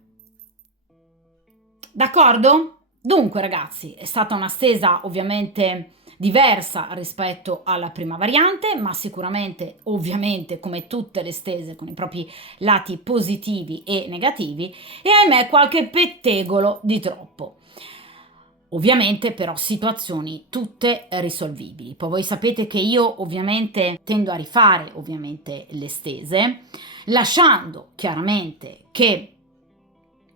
D'accordo? Dunque ragazzi, è stata una stesa ovviamente diversa rispetto alla prima variante, ma sicuramente ovviamente come tutte le stese con i propri lati positivi e negativi e ahimè qualche pettegolo di troppo. Ovviamente però situazioni tutte risolvibili. Poi voi sapete che io ovviamente tendo a rifare ovviamente le stese, lasciando chiaramente che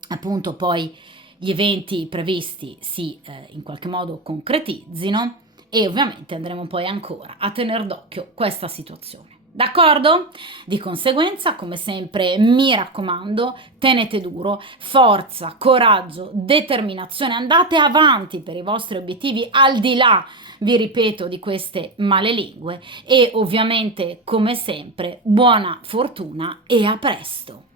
appunto poi gli eventi previsti si in qualche modo concretizzino, e ovviamente andremo poi ancora a tenere d'occhio questa situazione. D'accordo? Di conseguenza, come sempre, mi raccomando, tenete duro, forza, coraggio, determinazione, andate avanti per i vostri obiettivi al di là, vi ripeto, di queste male lingue, e ovviamente, come sempre, buona fortuna e a presto!